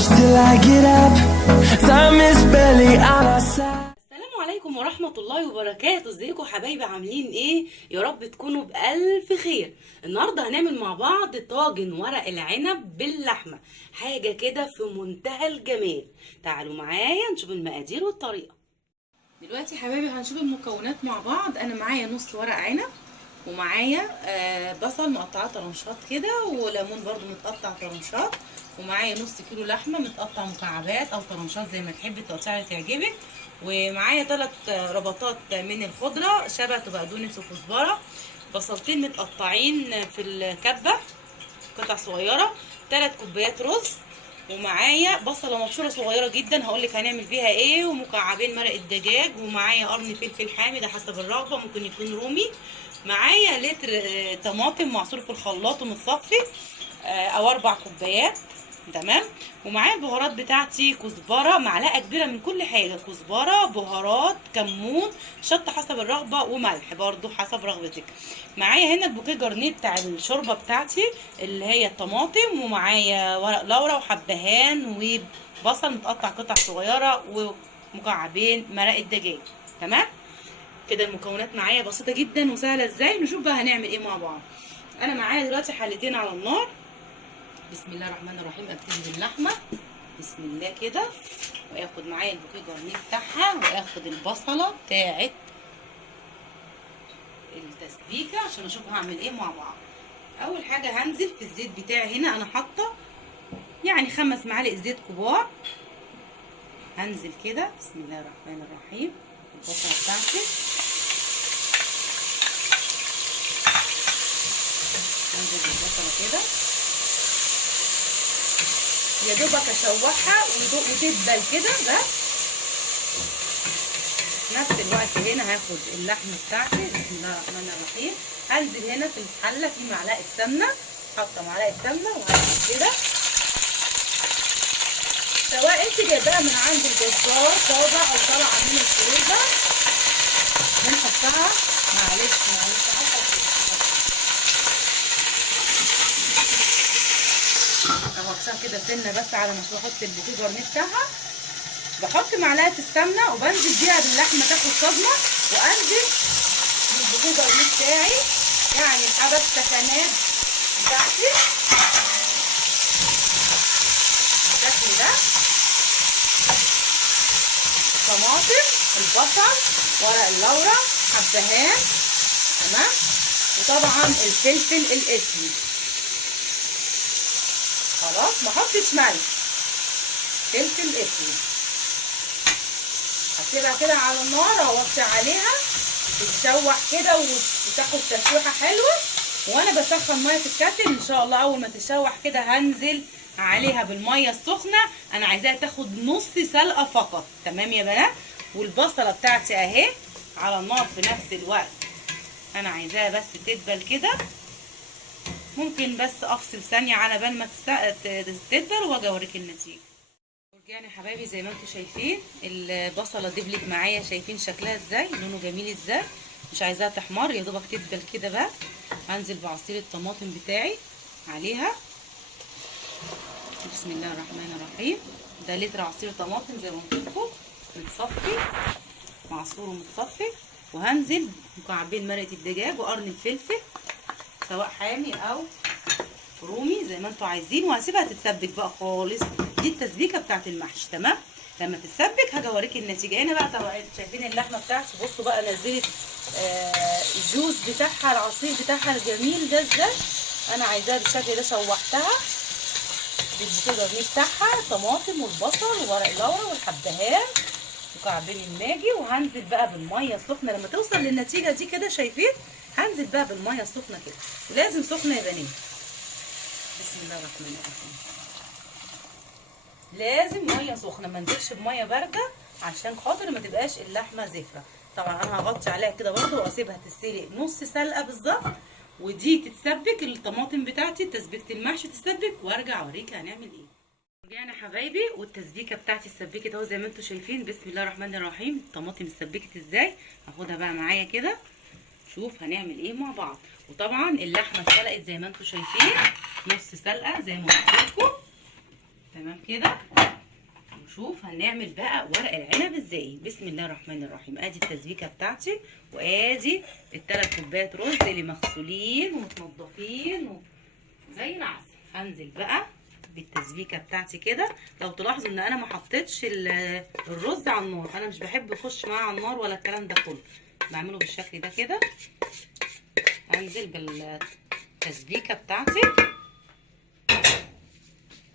close till I get up. Time is barely on our side. السلام عليكم ورحمة الله وبركاته. ازيكم حبايبي؟ عاملين ايه؟ يا رب تكونوا بألف خير. النهاردة هنعمل مع بعض طاجن ورق العنب باللحمة، حاجة كده في منتهى الجمال. تعالوا معايا نشوف المقادير والطريقة. دلوقتي حبايبي هنشوف المكونات مع بعض. انا معايا نص ورق عنب، ومعايا بصل مقطعه طرنشات كده، وليمون برضو متقطع طرنشات، ومعايا نص كيلو لحمه متقطع مكعبات او طرنشات زي ما تحبي التقطيع اللي تعجبك، ومعايا 3 ربطات من الخضره شبت وبقدونس وكزبره، بصلتين متقطعين في الكبه قطع صغيره، 3 كوبايات رز، ومعايا بصله مبشوره صغيره جدا هقولك هنعمل بيها ايه، ومكعبين مرق الدجاج، ومعايا قرن فلفل حامي ده حسب الرغبه ممكن يكون رومي، معايا لتر طماطم معصور في الخلاط ومتصفي او 4 كوبايات، تمام. ومعايا البهارات بتاعتي كزبره معلقه كبيره من كل حاجه، كزبره، بهارات، كمون، شطه حسب الرغبه، وملح برضو حسب رغبتك. معايا هنا البوكيه جرنيه بتاع الشوربه بتاعتي اللي هي الطماطم، ومعايا ورق لورا وحبهان وبصل متقطع قطع صغيره، ومكعبين مرق الدجاج، تمام. كده المكونات معايا بسيطه جدا وسهله ازاي. نشوف بقى هنعمل ايه مع بعض. انا معايا دلوقتي حلتين على النار. بسم الله الرحمن الرحيم. ابتدي باللحمه بسم الله كده، واخد معايا البوكيه جرنيه بتاعها، واخد البصله بتاعت التسبيكه عشان اشوف هعمل ايه مع بعض. اول حاجه هنزل في الزيت بتاعي. هنا انا حاطه يعني 5 معالق زيت كبار. هنزل كده بسم الله الرحمن الرحيم البصله بتاعتي، انزل بالبصله كده يا دوبك اشوحها وتدبل كده بس. نفس الوقت هنا هاخد اللحمه بتاعتي بسم الله الرحمن الرحيم، هنزل هنا في الحله في معلقه سمنه، حاطه معلقه سمنه وهنزل كده، سواء انت جايباها من عند الجزار طازه او طالعه من الفريزر بنحطها. معلش اهو كده سنه بس على ما احط البوكيه جرنيه بتاعها. بحط معلقه السمنه وبنزل بيها باللحمه تاخد صدمه، وانزل بالبوكيه جرنيه بتاعي يعني الحبه السكنات بتاعتي بالشكل ده. الطماطم، البصل، ورق اللورا، حبهان، تمام، وطبعا الفلفل الاسود. خلاص ما احطش ملح، فلفل اسود. هسيبها كده على النار اوطي عليها تتشوح كده وتاخد تشويحه حلوه، وانا بسخن ميه في الكاتل ان شاء الله. اول ما تتشوح كده هنزل عليها بالميه السخنه، انا عايزاها تاخد نص سلقه فقط، تمام يا بنات. والبصله بتاعتي اهي على النار في نفس الوقت، انا عايزاها بس تدبل كده. ممكن بس افصل ثانيه على بال ما تدبل واجي اوريك النتيجه. ورجعنا يا حبايبي زي ما انتم شايفين البصله دبلت معايا، شايفين شكلها ازاي، لونه جميل ازاي، مش عايزاها تحمر، يا دوبك تدبل كده بس. هنزل بعصير الطماطم بتاعي عليها بسم الله الرحمن الرحيم. ده لتر عصير طماطم زي ما قلت لكم متصفي، معصور ومتصفي. وهنزل مكعبين مرقه الدجاج وقرن الفلفل سواء حامي او رومي زي ما انتوا عايزين، وهسيبها تتسبك بقى خالص. دي التسبيكه بتاعت المحشي، تمام. لما تتسبك هاجي اوريكي النتيجه. هنا بقى طبعا شايفين اللحمه بتاعتي، بصوا بقى نزلت الجوز بتاعها، العصير بتاعها الجميل ده ازاي. انا عايزاها بالشكل ده. شوحتها بالبوكيه جرنيه بتاعها، الطماطم والبصل وورق اللورا والحبهان مكعبين الماجي، وهنزل بقى بالميه السخنه لما توصل للنتيجه دي كده. شايفين هنزل بقى بالميه السخنه كده، لازم سخنه يا بنات. بسم الله الرحمن الرحيم. لازم ميه سخنه، ما انزلش بميه بارده عشان خاطر ما تبقاش اللحمه زفره. طبعا انا هغطي عليها كده برده واسيبها تتسلق نص سلقه بالظبط، ودي تتسبك الطماطم بتاعتي تسبيكه المحشي تتسبك، وارجع اوريكي هنعمل ايه. رجعنا حبايبي والتسبيكه بتاعتي اتسبكت اهو زي ما انتم شايفين. بسم الله الرحمن الرحيم. الطماطم اتسبكت ازاي، هاخدها بقى معايا كده شوف هنعمل ايه مع بعض. وطبعا اللحمه اتسلقت زي ما انتم شايفين نص سلقه زي ما قلت لكم. تمام كده. نشوف هنعمل بقى ورق العنب ازاي. بسم الله الرحمن الرحيم. ادي التسبيكه بتاعتي، وادي ال3 كوبايات رز اللي مغسولين ومتنضفين زي العسل. هنزل بقى بالتسبيكه بتاعتي كده. لو تلاحظوا ان انا ما حطيتش الرز على النار، انا مش بحب يخش معاه على النار ولا الكلام ده كله، بعمله بالشكل ده كده. هنزل بالتسبيكه بتاعتي،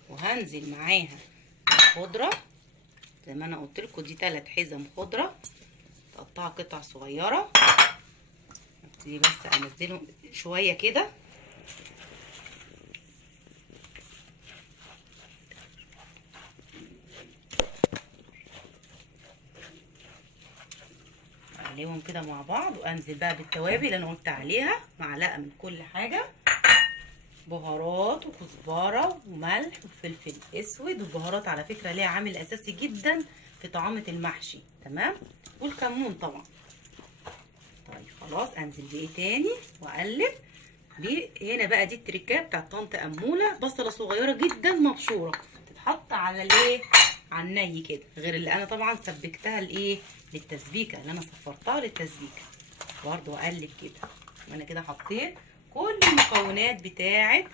وهنزل معاها خضره زي ما انا قلت لكم. دي 3 حزم خضره تقطعها قطع صغيره. ابتدي بس انزلهم شويه كده. اقلبهم كده مع بعض، وانزل بقى بالتوابل اللي انا قلت عليها، معلقه من كل حاجه، بهارات وكزبره وملح وفلفل اسود. والبهارات على فكره ليها عامل اساسي جدا في طعامه المحشي، تمام، والكمون طبعا. طيب خلاص، انزل بايه تاني واقلب. هنا بقى دي التركه بتاعت طنط اموله، بصله صغيره جدا مبشوره تتحط على الايه، على الني كده، غير اللي انا طبعا سبكتها لايه، للتسبيكه اللي انا صفرتها للتسبيكه. برضو اقلب كده، وانا كده حطيت كل المكونات بتاعه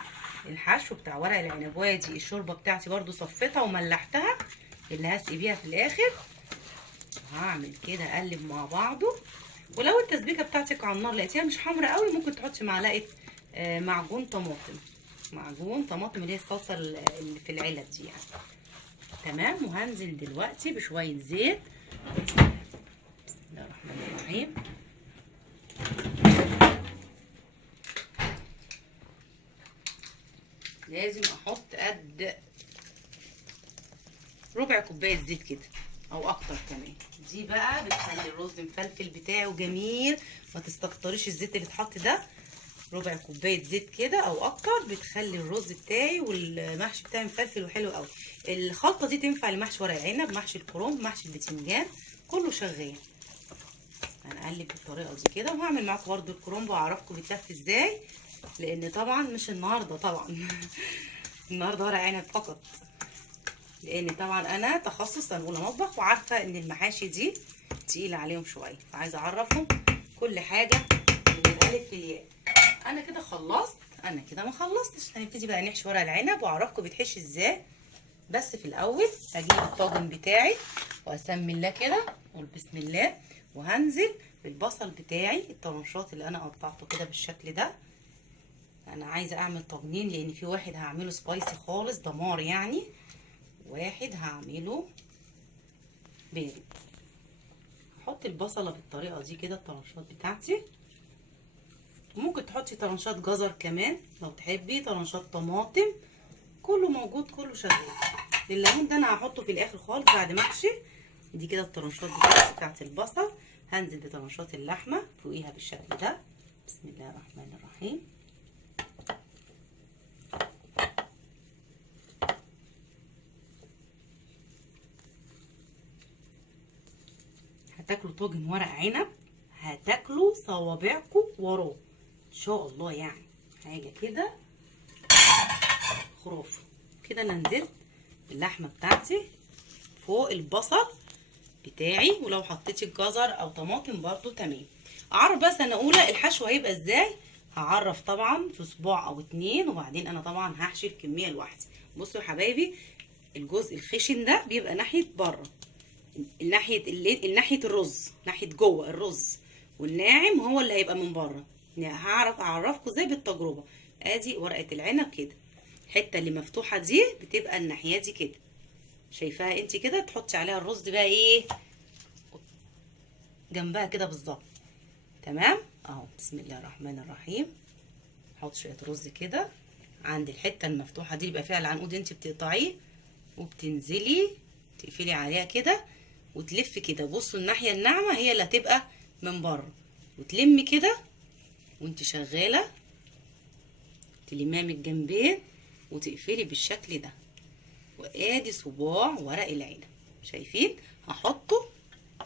الحشو بتاع ورق العنب. وادي الشوربه بتاعتي برضو صفيتها وملحتها اللي هسقي بيها في الاخر. هعمل كده اقلب مع بعضه. ولو التسبيكه بتاعتك على النار لقيتيها مش حمرا قوي، ممكن تحطي معلقه معجون طماطم، معجون طماطم اللي هي الصلصه اللي في العلب دي يعني، تمام. وهنزل دلوقتي بشويه زيت. بسم الله الرحمن الرحيم. لازم احط قد ربع كوبايه زيت كده او اكتر كمان. دي بقى بتخلي الرز مفلفل بتاعه جميل. ما تستكتريش الزيت اللي اتحط ده، ربع كوبايه زيت كده او اكتر بتخلي الرز بتاعي والمحشي بتاعي مفلفل وحلو قوي. الخلطه دي تنفع لمحشي ورق العنب، محشي الكرنب، محشي البتنجان، كله شغال. هنقلب بالطريقه دي كده. وهعمل معاكم برده الكرنب واعرفكم بيتلف ازاي، لان طبعا مش النهارده طبعا النهارده ورق عنب فقط، لان طبعا انا تخصص اولى مطبخ، وعارفه ان المحاشي دي تقيله عليهم شويه، فعايزه اعرفهم كل حاجه من الالف للياء. انا كده خلصت. انا كده ما خلصتش، هنبتدي بقى نحشي ورق العنب واعرفكم بيتحشي ازاي. بس في الاول هجيب الطاجن بتاعي واسمي الله كده، اقول بسم الله، وهنزل بالبصل بتاعي الطرنشات اللي انا قطعته كده بالشكل ده. انا عايزه اعمل طاجنين، لان في واحد هعمله سبايسي خالص دمار يعني، واحد هعمله بارد. هحط البصله بالطريقه دي كده، الطرنشات بتاعتي. ممكن تحطي طرنشات جزر كمان لو تحبي، طرنشات طماطم، كله موجود، كله شغال. الليمون ده انا هحطه في الاخر خالص بعد ما احشي. دي كده الطرنشات بتاعت البصل. هنزل بطرنشات اللحمه فوقيها بالشكل ده. بسم الله الرحمن الرحيم. هتاكلوا طاجن ورق عنب هتاكلوا صوابعكم وراه ان شاء الله، يعني حاجه كده خرافه. كده انا نزلت اللحمه بتاعتي فوق البصل بتاعي، ولو حطيتي جزر او طماطم برضو تمام. اعرف بس انا اولى الحشو هيبقى ازاي، هعرف طبعا في صباع او 2، وبعدين انا طبعا هحشي الكميه لوحدي. بصوا يا حبايبي، الجزء الخشن ده بيبقى ناحيه بره، ناحيه الرز، ناحيه جوه الرز، والناعم هو اللي هيبقى من بره. يعني اعرفكم ازاي بالتجربه. ادي ورقه العنب كده، الحته اللي مفتوحه دي بتبقى الناحيه دي كده، شايفاها انت كده. تحطي عليها الرز بقى ايه جنبها كده بالظبط، تمام اهو. بسم الله الرحمن الرحيم. احط شويه رز كده عند الحته المفتوحه دي، يبقى فيها العنقود، انت بتقطعيه وبتنزلي تقفلي عليها كده وتلفي كده. بصوا الناحيه الناعمه هي اللي هتبقى من بره، وتلمي كده وانت شغاله، تلميها من الجنبين وتقفلي بالشكل ده. وادي صباع ورق العنب، شايفين؟ هحطه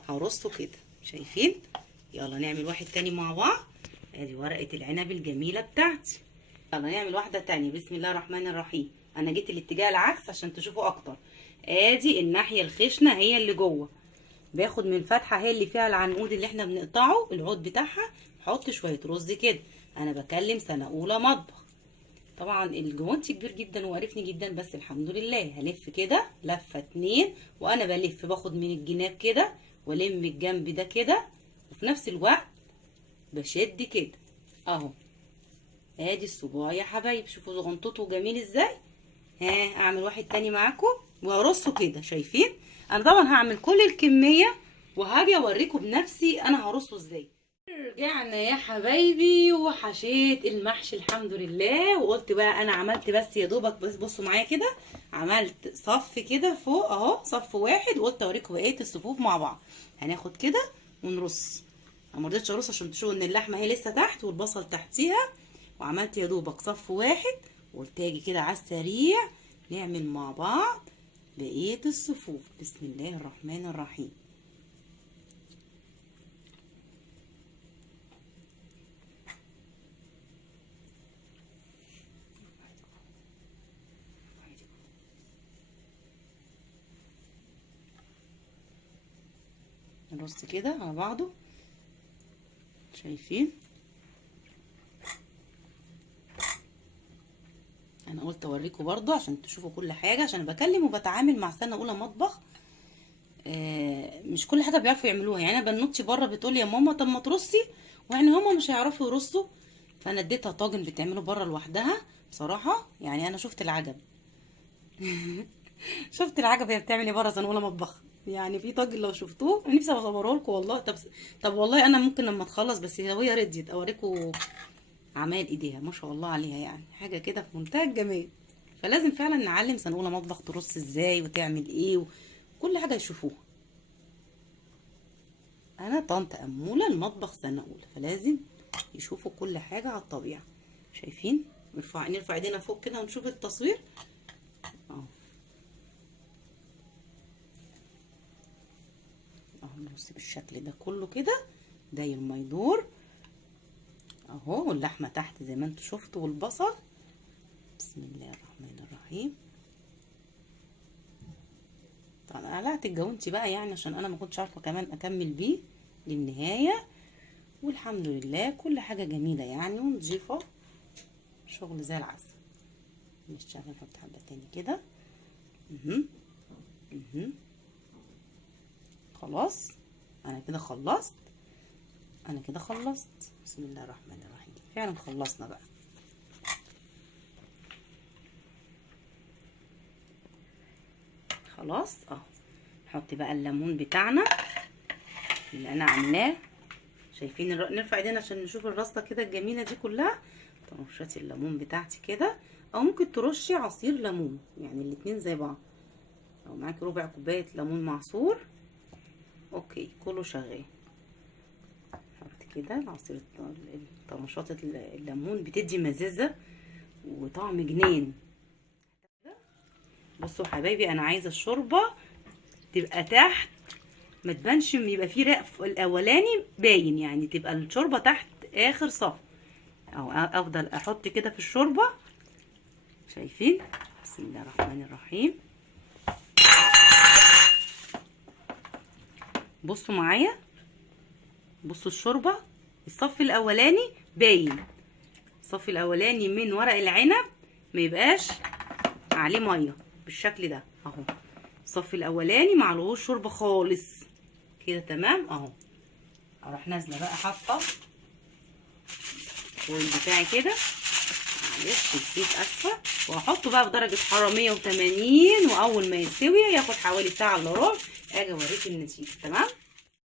هرصه كده، شايفين؟ يلا نعمل واحد تاني مع بعض. ادي ورقه العنب الجميله بتاعتي. يلا نعمل واحده تانية. بسم الله الرحمن الرحيم. انا جيت الاتجاه العكس عشان تشوفوا اكتر. ادي الناحيه الخشنه هي اللي جوه، باخد من فتحه هي اللي فيها العنقود اللي احنا بنقطعه العود بتاعها، نحط شويه رز كده. انا بكلم سنه اولى مطبخ. طبعا الجوانتي كبير جدا وقرفني جدا، بس الحمد لله. هلف كده لفه 2، وانا بلف باخد من الجناب كده والم الجنب ده كده، وفي نفس الوقت بشد كده اهو. ادي الصباع يا حبايب، شوفوا زغنطوطه جميل ازاي. ها اعمل واحد تاني معاكم وارصه كده، شايفين؟ انا طبعا هعمل كل الكميه وهاجي اوريكم بنفسي انا هرصه ازاي. رجعنا يا حبايبي وحشيت المحشي الحمد لله، وقلت بقى انا عملت بس يا دوبك، بس بصوا معايا كده، عملت صف كده فوق اهو، صف واحد، وقلت اوريكم بقيه الصفوف مع بعض. هناخد كده ونرص. انا ما رضيتش ارص عشان تشوفوا ان اللحمه هي لسه تحت والبصل تحتيها، وعملت يا دوبك صف واحد، وقلت اجي كده على السريع نعمل مع بعض بقيه الصفوف. بسم الله الرحمن الرحيم. نرص كده على بعضه، شايفين؟ انا قلت اوريكم برضو عشان تشوفوا كل حاجه، عشان بكلم وبتعامل مع سنه اولى مطبخ. مش كل حاجه بيعرفوا يعملوها. يعني انا بنوتي بره بتقول يا ماما طب ما ترصي، ويعني هما مش هيعرفوا يرصوا، فانا اديتها طاجن بتعمله بره لوحدها. بصراحه يعني انا شفت العجب. شفت العجب هي بتعمل ايه بره سنه اولى مطبخ. يعني في طاجن لو شفتوه نفسي اصوره لكم والله. طب والله انا ممكن لما تخلص، بس لو هي رضيت اوريكم اعمال ايديها ما شاء الله عليها، يعني حاجه كده في منتهى الجمال. فلازم فعلا نعلم سنه اولى مطبخ ترص ازاي وتعمل ايه، وكل حاجه يشوفوها. انا طنط اموله المطبخ سنه اولى، فلازم يشوفوا كل حاجه على الطبيعه. شايفين؟ نرفع ايدينا فوق كده ونشوف التصوير اهو. نرص بالشكل ده كله كده داير ما يدور اهو، واللحمه تحت زي ما انتم شفتوا والبصل. بسم الله الرحمن الرحيم. طبعا انا قلعت الجوانتي بقى يعني عشان انا ما كنتش عارفه كمان اكمل بيه للنهايه، والحمد لله كل حاجه جميله يعني ونضيفه، شغل زي العسل. نشتغل نحط حبه تاني كده. خلاص انا كده خلصت، انا كده خلصت. بسم الله الرحمن الرحيم. فعلا خلصنا بقى. خلاص اهو. نحط بقى الليمون بتاعنا اللي انا عاملاه. شايفين نرفع ايدينا عشان نشوف الرصه كده الجميله دي كلها. رشات الليمون بتاعتي كده، او ممكن ترشي عصير ليمون، يعني الاتنين زي بعض. لو معاكي ربع كوبايه ليمون معصور اوكي كله شغال. حط كده العصير، طرنشات الليمون بتدي مزازه وطعم جنين. بصوا حبايبي، انا عايزه الشوربه تبقى تحت ما تبانش، يبقى فيه رق الاولاني باين، يعني تبقى الشوربه تحت اخر صف. او افضل احط كده في الشوربه. شايفين؟ بسم الله الرحمن الرحيم. بصوا معايا، بصوا الشوربه الصف الاولاني باين، الصف الاولاني من ورق العنب ما يبقاش عليه ميه بالشكل ده اهو. الصف الاولاني معلهوش شوربه خالص كده تمام اهو. اروح نازله بقى حاطه الفويل بتاعي كده، معلش نسيت اسفه، واحطه بقى بدرجه حراره 180، واول ما يستوي ياخد حوالي ساعه الا ربع اجي اوريكي النتيجه. تمام.